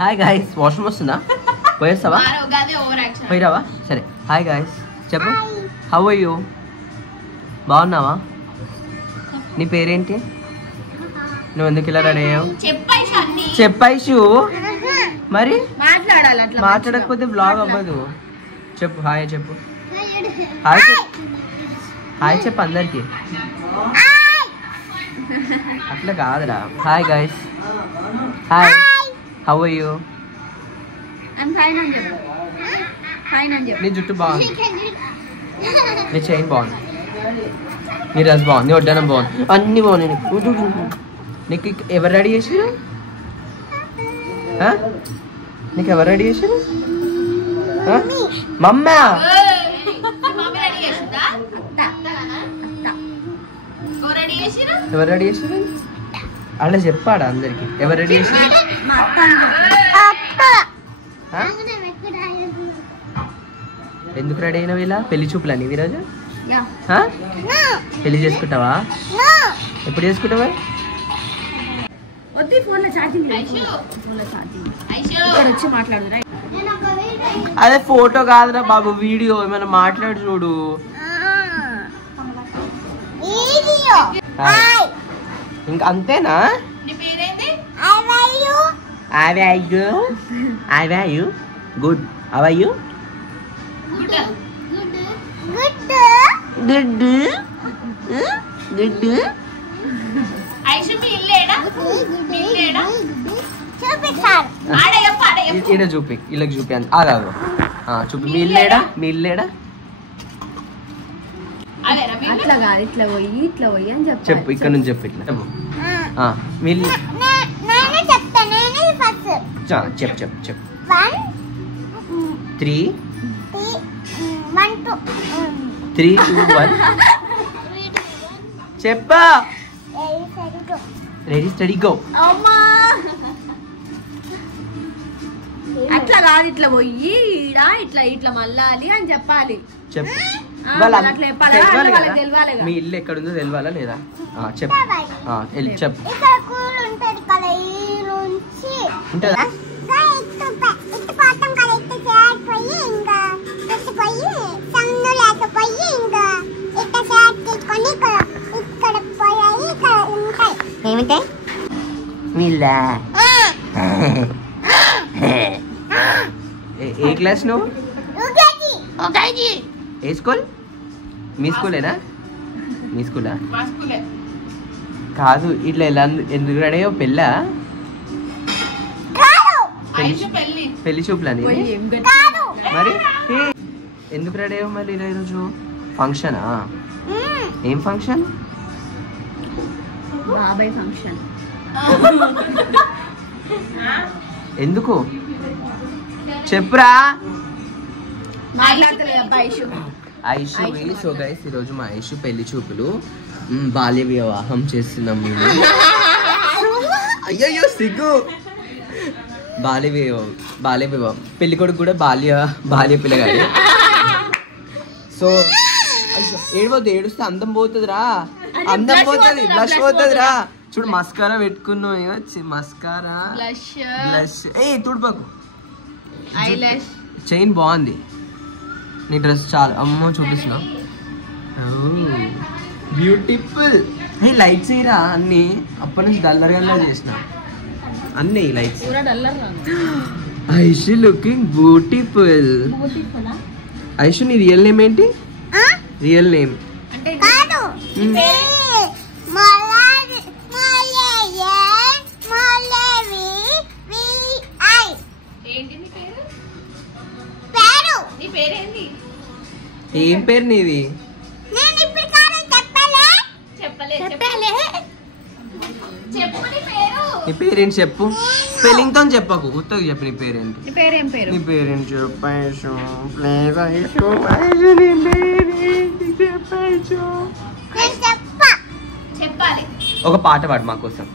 Hi guys washroom వస్తుందా పోయేస్తావా పోయిరావా సరే hi guys చెప్పు హౌ ఆర్ యూ బాగున్నావా నీ పేరేంటి నువ్వు ఎందుకు ఇలా రెడీ అయ్యావు చెప్పైషు మరి మాట్లాడకపోతే బ్లాగ్ అవ్వదు చెప్పు హాయ్ చెప్పు హాయ్ చెప్పు అందరికి అట్లా కాదురా hi guys hi how are you నీ జుట్టు బాగుంది నీ చైన్ బాగుంది నీ డ్రెస్ బాగుంది నీ వడ్డానం బాగుంది అన్నీ బాగున్నాయి నీకు ఎవరు రెడీ చేసిరు నీకు ఎవరు రెడీ చేసిరు మమ్మా ఎవరు రెడీ చేసిరు అలా చెప్పాడా అందరికి ఎవరు రెడీ చేసిరు ఎందుకు రెడీ అయినావు ఇలా పెళ్లి చూపులని ఈరోజు పెళ్లి చేసుకుంటావా ఎప్పుడు చేసుకుంటావా అదే ఫోటో కాదురా బాబు వీడియో ఏమైనా మాట్లాడు చూడు ఇంకా అంతేనా గుడ్ హౌ ఆర్ యూ ఇడ చూపి ఇళ్ళకి చూపి అంత ఆగాగు చూపి మీ ఇల్లేడా మీ ఇల్లేడా చెప్పు ఇక్కడ నుంచి చెప్పు ఇట్లా చెప్పు చెప్పు చెప్పు 3 2 1 చెప్పా రెడీ స్టడీ గో అట్లా కాదు ఇట్లా పోయి ఇట్లా ఇట్లా మళ్ళాలి అని చెప్పాలి చెప్పు మీ ఇల్లు ఎక్కడుందో తెలియాలా లేదా చెప్పు చెప్పు ఉంటుందా ఏమిటే ఏ క్లాస్ నువ్వు ఏ స్కూల్ మీ స్కూలేనా మీ స్కూలా కాదు ఇట్లా ఎలా ఎందుకు రెడీ అయ్యో పెళ్ళా పెళ్లి చూపులని మరి ఎందుకు రెడీ అయ్యో మళ్ళీ ఈరోజు ఫంక్షనా ఏం ఫంక్షన్ బాబాయ్ ఫంక్షన్ ఎందుకు చెప్పురా ఐషు సో గైస్ ఈరోజు మా ఐషు పెళ్లి చూపులు బాల్య వివాహం చేస్తున్నాం మేము అయ్యో సిగ్గు బాల్య వివాహం పెళ్లి కొడుకు కూడా బాల్య పిల్లగాడు సో ఏడవద్దు ఏడుస్తే అందం పోతుందిరా అందం పోతుంది బ్లష్ పోతుందిరా చూడు మస్కారా పెట్టుకున్నావు మస్కారా బ్లష్ తుడిపకు చైన్ బాగుంది నీ డ్రెస్ చాలా అమ్మో చూపిస్తున్నా బ్యూటిఫుల్ లైట్స్ ఇరా అన్ని అప్పటి నుంచి డల్లర్గా చేసిన అన్ని lights Aishu looking beautiful Aishu నీ రియల్ నేమ్ ఏంటి రియల్ నేమ్ ఏం పేరు నీది నీ పేరేంటి చెప్పు స్పెల్లింగ్ తో చెప్పకు ఉత్తగా చెప్పు నీ పేరేంటి నీ పేరేంటి చెప్పు ఒక పాట పాడు మా కోసం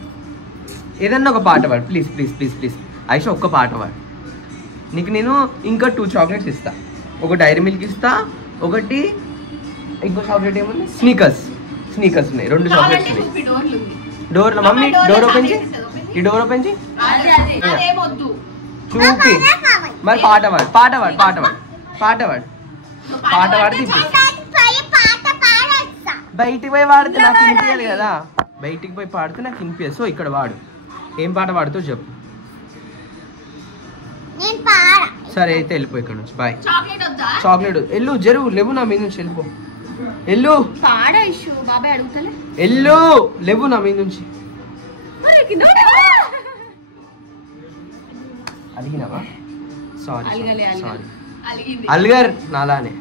ఏదన్నా ఒక పాట పాడు please please please please Aishu ఒక్క పాట పాడు నీకు నేను ఇంకా 2 చాక్లెట్స్ ఇస్తా ఒక డైరీ మిల్క్ ఇస్తా ఒకటి ఇంకో చాక్లెట్ ఏముంది స్నీకర్స్ ఉన్నాయి 2 చాక్లెట్స్ ఉన్నాయి డోర్ మమ్మీ డోర్ ఓపెన్ చేయి ఈ డోర్ ఓపెన్ చేయి. అదేమొద్దు. చూపి. మరి పాట పాడు పాట పాడు పాట పాడు పాట పాడు పాట పాడి తిప్పి. బయటికి పోయి పాడితే నాకు వినిపించాలి కదా. బయటికి పోయి పాడితే నాకు వినిపించదు. సో ఇక్కడ వాడు. ఏం పాట పాడుతావు చెప్పు. సరే అయితే వెళ్ళిపో ఇక్కడ నుంచి. బాయ్. చాక్లెట్ ఎల్లు జరుగు లేవు నా మీద నుంచి వెళ్ళిపో. ఎల్లు ఎల్లు లేవు నా మీద నుంచి. అలిగినావా? సారీ సారీ అల్గర్ నాలానే.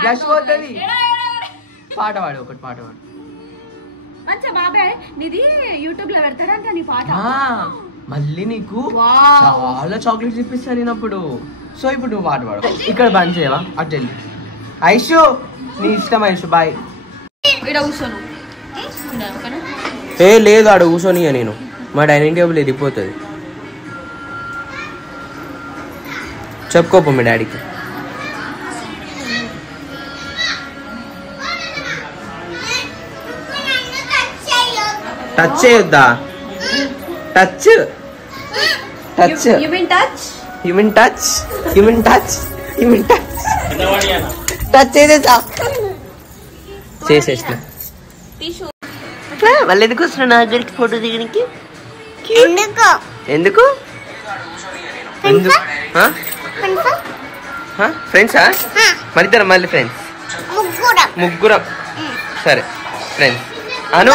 బ్లష్ పోతుంది. పాట పాడు ఒకటి పాట పాడు. మళ్ళీ నీకు చాలా చాక్లెట్స్ ఇప్పిస్తాను నేనప్పుడు. సో ఇప్పుడు నువ్వు పాట పాడు. ఇక్కడ బంద్ చేయవా? అటు వెళ్ళి. ఐషు నీ ఇష్టం ఐషు. బాయ్. ఏ లేదు ఆడ కూర్చొని నేను మా డైనింగ్ టేబుల్ ఎదిగిపోతుంది. చెప్పుకోపో మీ డాడీకి. టచ్ చేయొద్దా? టచ్ టచ్ టచ్ చేసేసిన. వాళ్ళు ఎందుకు వస్తున్నా నా దగ్గరికి ఫోటో దిగడానికి? ఎందుకు ఫ్రెండ్సా? మరిద్దరం మళ్ళీ ఫ్రెండ్స్ ముగ్గురం. సరే ఫ్రెండ్స్. అను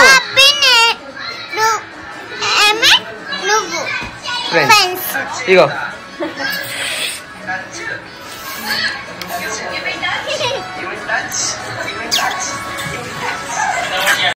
ఫ్రెండ్స్ ఇగో